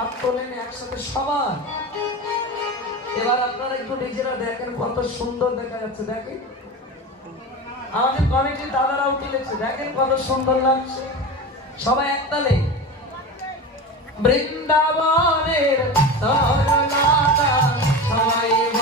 হাত তোলেন একসাথে সবার। এবার আপনারা একটু নিজেরা দেখেন কত সুন্দর দেখা যাচ্ছে। দেখেন আমাদের কমিটির দাদারাও তুলেছে, দেখেন কত সুন্দর লাগছে। সবাই একতালে বৃন্দাবনের তরলতা সবাই